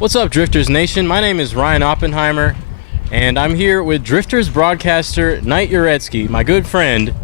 What's up, Drifters Nation? My name is Ryan Oppenheimer, and I'm here with Drifters broadcaster Knight Jarecki, my good friend,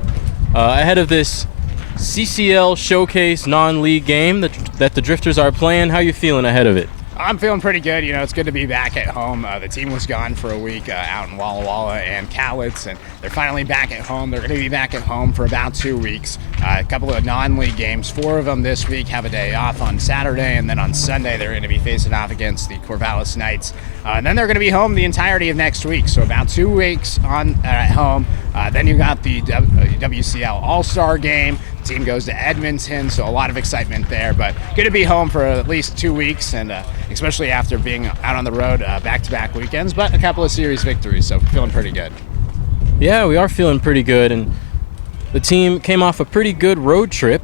ahead of this CCL Showcase non-league game that the Drifters are playing. How you feeling ahead of it? I'm feeling pretty good. You know, it's good to be back at home. The team was gone for a week out in Walla Walla and Cowlitz, and they're finally back at home. They're going to be back at home for about 2 weeks. A couple of non-league games. 4 of them this week have a day off on Saturday, and then on Sunday they're going to be facing off against the Corvallis Knights. And then they're going to be home the entirety of next week, so about 2 weeks at home. Then you got the WCL All-Star game. The team goes to Edmonton, so a lot of excitement there. But good to be home for at least 2 weeks, and especially after being out on the road back-to-back weekends, but a couple of series victories, so feeling pretty good. Yeah, we are feeling pretty good, and the team came off a pretty good road trip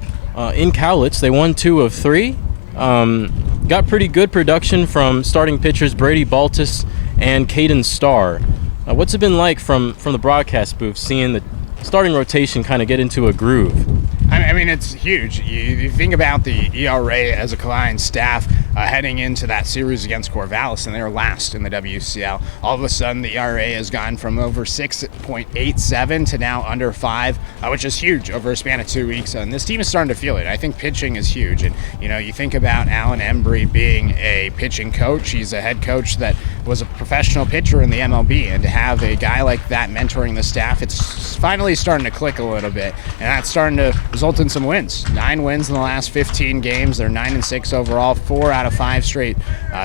in Cowlitz. They won 2 of 3. Got pretty good production from starting pitchers Brady Baltus and Caden Starr. What's it been like from the broadcast booth, seeing the starting rotation kind of get into a groove? I mean, it's huge. You think about the ERA as a combined staff heading into that series against Corvallis, and they were last in the WCL. All of a sudden, the ERA has gone from over 6.87 to now under 5, which is huge over a span of 2 weeks. And this team is starting to feel it. I think pitching is huge. And, you know, you think about Alan Embry being a pitching coach. He's a head coach that was a professional pitcher in the MLB. And to have a guy like that mentoring the staff, it's finally starting to click a little bit. And that's starting to result in some wins. 9 wins in the last 15 games. They're 9-6 overall, 4 out of 5 straight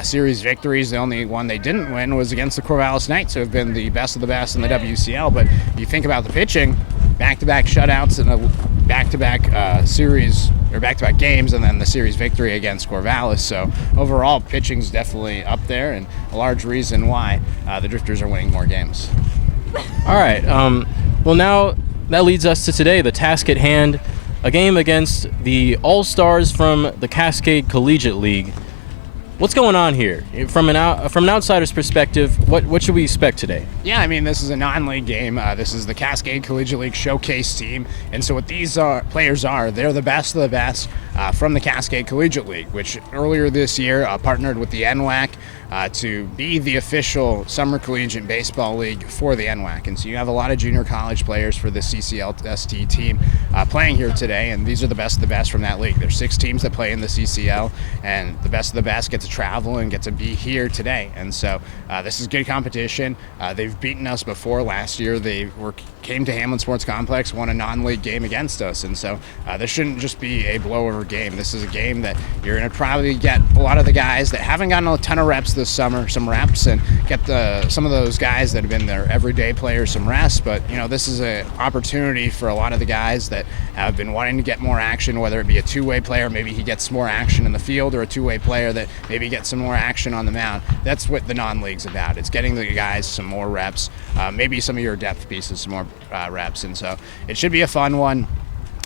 series victories. The only one they didn't win was against the Corvallis Knights, who have been the best of the best in the WCL. But you think about the pitching, back-to-back shutouts and a back-to-back series or back-to-back games, and then the series victory against Corvallis. So overall, pitching's definitely up there, and a large reason why the Drifters are winning more games. All right. Well, now that leads us to today, the task at hand, a game against the All-Stars from the Cascade Collegiate League. What's going on here? From an outsider's perspective, what should we expect today? Yeah, I mean, this is a non-league game. This is the Cascade Collegiate League Showcase team. And so what these players are, they're the best of the best from the Cascade Collegiate League, which earlier this year partnered with the NWAC to be the official Summer Collegiate Baseball League for the NWAC. And so you have a lot of junior college players for the CCL-ST team playing here today, and these are the best of the best from that league. There's 6 teams that play in the CCL, and the best of the best get to travel and get to be here today. And so this is good competition. They've beaten us before. Last year they came to Hamlin Sports Complex, won a non-league game against us, and so this shouldn't just be a blowover game. This is a game that you're going to probably get a lot of the guys that haven't gotten a ton of reps this summer, some reps, and get some of those guys that have been their everyday players some rest. But you know, this is an opportunity for a lot of the guys that have been wanting to get more action, whether it be a two-way player, maybe he gets more action in the field, or a two-way player that maybe gets some more action on the mound. That's what the non-league's about. It's getting the guys some more reps, maybe some of your depth pieces some more reps, and so it should be a fun one.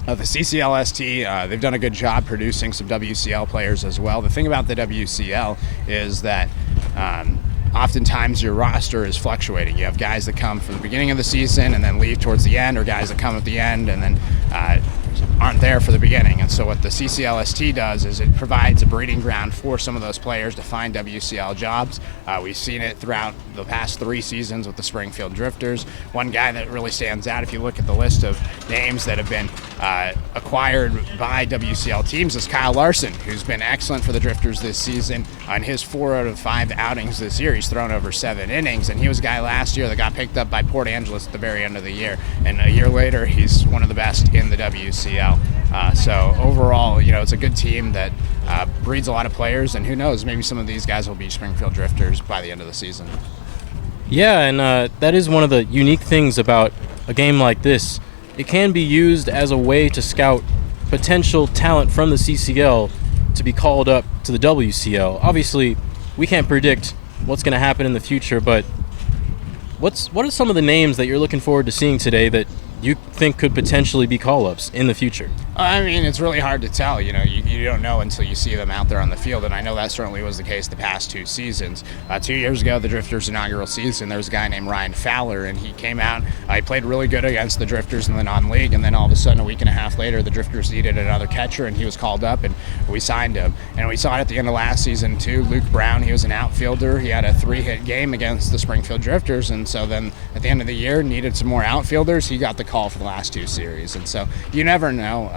The CCL-ST, they've done a good job producing some WCL players as well. The thing about the WCL is that oftentimes your roster is fluctuating. You have guys that come from the beginning of the season and then leave towards the end, or guys that come at the end and then aren't there for the beginning. And so what the CCL-ST does is it provides a breeding ground for some of those players to find WCL jobs. We've seen it throughout the past 3 seasons with the Springfield Drifters. One guy that really stands out, if you look at the list of names that have been acquired by WCL teams, is Kyle Larson, who's been excellent for the Drifters this season. On his 4 out of 5 outings this year, he's thrown over 7 innings, and he was a guy last year that got picked up by Port Angeles at the very end of the year. And a year later, he's one of the best in the WCL. So overall, you know, it's a good team that breeds a lot of players, and who knows, maybe some of these guys will be Springfield Drifters by the end of the season. Yeah, and that is one of the unique things about a game like this. It can be used as a way to scout potential talent from the CCL to be called up to the WCL. Obviously, we can't predict what's going to happen in the future, but what are some of the names that you're looking forward to seeing today that you think could potentially be call-ups in the future? I mean, it's really hard to tell. You don't know until you see them out there on the field, and I know that certainly was the case the past 2 seasons. 2 years ago, the Drifters' inaugural season, there was a guy named Ryan Fowler, and he came out. He played really good against the Drifters in the non-league, and then all of a sudden, a week and a half later, the Drifters needed another catcher, and he was called up, and we signed him. And we saw it at the end of last season, too. Luke Brown, he was an outfielder. He had a 3-hit game against the Springfield Drifters, and so then at the end of the year, needed some more outfielders. He got the call for the last 2 series, and so you never know.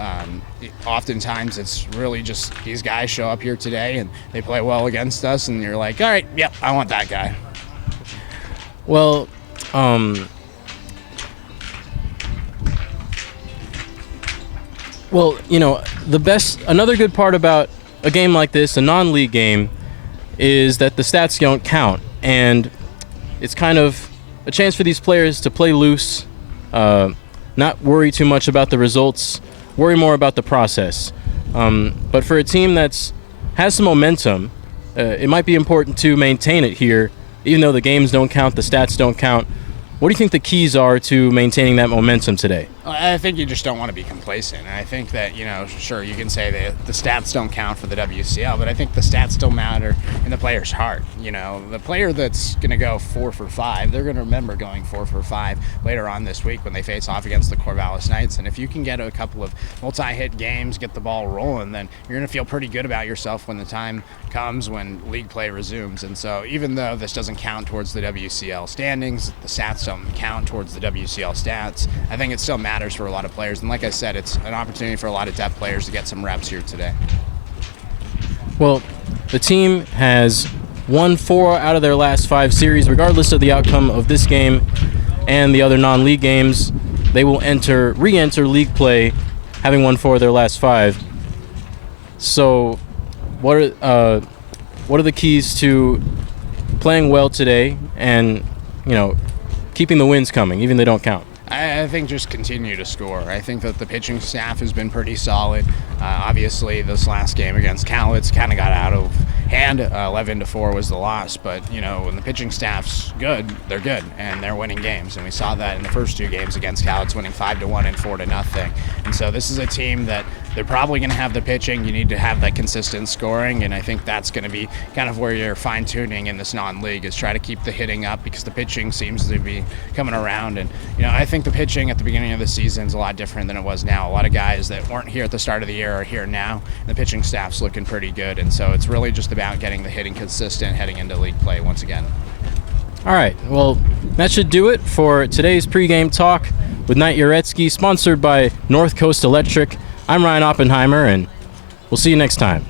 Oftentimes it's really just these guys show up here today and they play well against us, and you're like, all right, yep, I want that guy. Well, another good part about a game like this, a non-league game, is that the stats don't count, and it's kind of a chance for these players to play loose, not worry too much about the results, worry more about the process. But for a team that's has some momentum, it might be important to maintain it here, even though the games don't count, the stats don't count. What do you think the keys are to maintaining that momentum today? I think you just don't want to be complacent. And I think that, sure, you can say that the stats don't count for the WCL, but I think the stats still matter in the player's heart. The player that's going to go 4 for 5, they're going to remember going 4 for 5 later on this week when they face off against the Corvallis Knights. And if you can get a couple of multi-hit games, get the ball rolling, then you're going to feel pretty good about yourself when the time comes when league play resumes. And so even though this doesn't count towards the WCL standings, the stats don't count towards the WCL stats, I think it still matters for a lot of players. And like I said, it's an opportunity for a lot of depth players to get some reps here today. Well, the team has won 4 out of their last 5 series. Regardless of the outcome of this game and the other non-league games, they will re-enter league play having won 4 of their last 5. So what are the keys to playing well today and keeping the wins coming, even if they don't count? I think just continue to score. I think that the pitching staff has been pretty solid. Obviously, this last game against Cowlitz kind of got out of hand. 11-4 was the loss, but when the pitching staff's good, they're good, and they're winning games. And we saw that in the first 2 games against Cowlitz, winning 5-1 and 4-0. And so this is a team that they're probably going to have the pitching. You need to have that consistent scoring, and I think that's going to be kind of where you're fine-tuning in this non-league, is try to keep the hitting up because the pitching seems to be coming around. And I think the pitching at the beginning of the season is a lot different than it was now. A lot of guys that weren't here at the start of the year are here now. The pitching staff's looking pretty good, and so it's really just about getting the hitting consistent heading into league play once again. All right, well, that should do it for today's pregame talk with Knight Jarecki, sponsored by North Coast Electric. I'm Ryan Oppenheimer, and we'll see you next time.